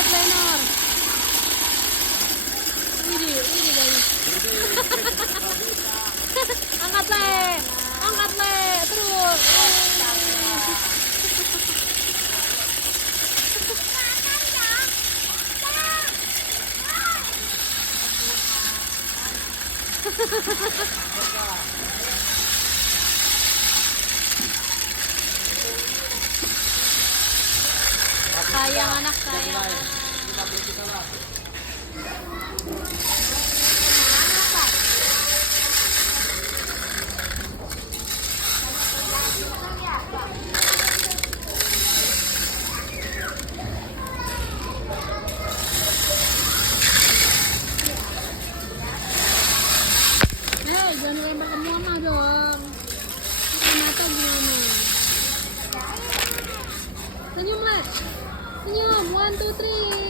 atas, Lenor. Ini guys. Angkat le. Angkat le. Terus. Sayang anak, sayang. Jangan lempar ke mama dong. Mata gimana? Senyum lah. Senyum. 1, 2, 3.